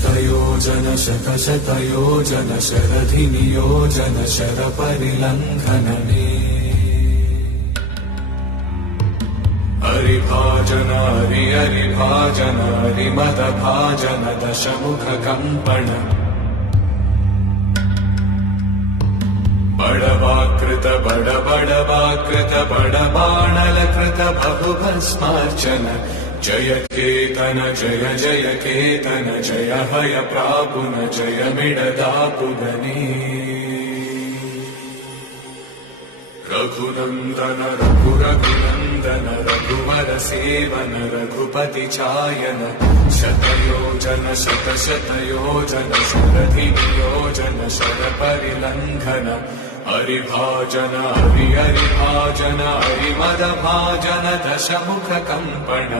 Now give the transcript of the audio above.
शतयोजन शतशतयोजन शरधिनियोजन शरपरिलङ्घनने हरिभाजन हरिभाजन हरिमदभाजन दशमुखकम्पण बडवाकृत बडबडवाकृत बडबाणलकृत बहुभस्मार्चन जय केतन जय जय केतन जय हय प्रापुन जय मिडदापुगनी रघुनन्दन रघुरघुनन्दन रघुवर सेवन रघुपति चायन शतयोजन शतशतयोजन शरधिनियोजन शरपरिलङ्घन हरिभाजन हरिभाजन हरिमदभाजन दशमुखकम्पण